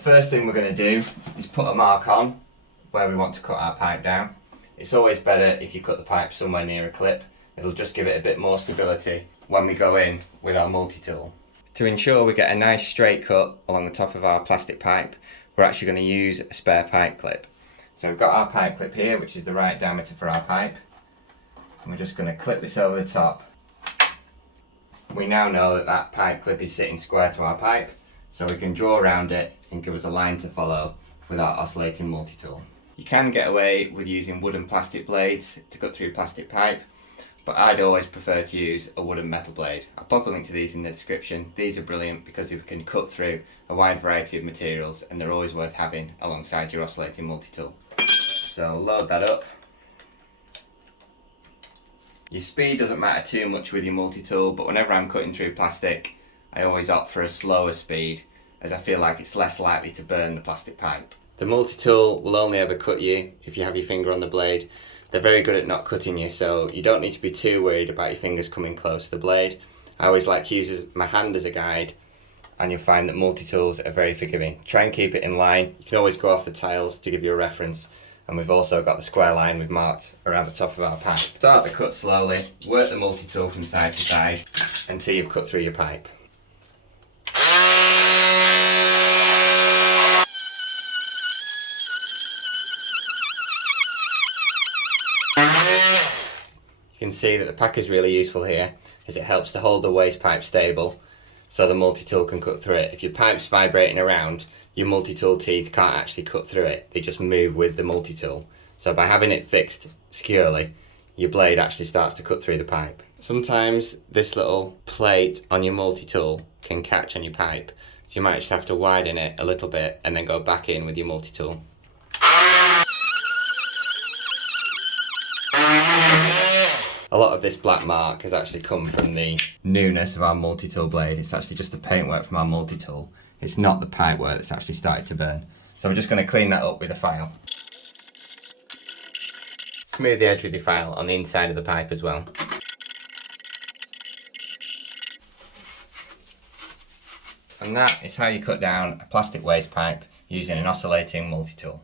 first thing we're going to do is put a mark on where we want to cut our pipe down. It's always better if you cut the pipe somewhere near a clip. It'll just give it a bit more stability when we go in with our multi-tool. To ensure we get a nice straight cut along the top of our plastic pipe, we're actually going to use a spare pipe clip. So we've got our pipe clip here, which is the right diameter for our pipe. And we're just going to clip this over the top. We now know that that pipe clip is sitting square to our pipe, so we can draw around it and give us a line to follow with our oscillating multi-tool. You can get away with using wooden plastic blades to cut through plastic pipe, but I'd always prefer to use a wooden metal blade. I'll pop a link to these in the description. These are brilliant because you can cut through a wide variety of materials and they're always worth having alongside your oscillating multi-tool. So load that up. Your speed doesn't matter too much with your multi-tool, but whenever I'm cutting through plastic, I always opt for a slower speed as I feel like it's less likely to burn the plastic pipe. The multi-tool will only ever cut you if you have your finger on the blade. They're very good at not cutting you, so you don't need to be too worried about your fingers coming close to the blade. I always like to use my hand as a guide, and you'll find that multi-tools are very forgiving. Try and keep it in line. You can always go off the tiles to give you a reference, and we've also got the square line we've marked around the top of our pipe. Start the cut slowly, work the multi-tool from side to side until you've cut through your pipe. You can see that the pack is really useful here as it helps to hold the waste pipe stable so the multi-tool can cut through it. If your pipe's vibrating around, your multi-tool teeth can't actually cut through it, they just move with the multi-tool. So by having it fixed securely, your blade actually starts to cut through the pipe. Sometimes this little plate on your multi-tool can catch on your pipe, so you might just have to widen it a little bit and then go back in with your multi-tool. A lot of this black mark has actually come from the newness of our multi-tool blade. It's actually just the paintwork from our multi-tool. It's not the pipe work that's actually started to burn. So we're just going to clean that up with a file. Smooth the edge with your file on the inside of the pipe as well. And that is how you cut down a plastic waste pipe using an oscillating multi-tool.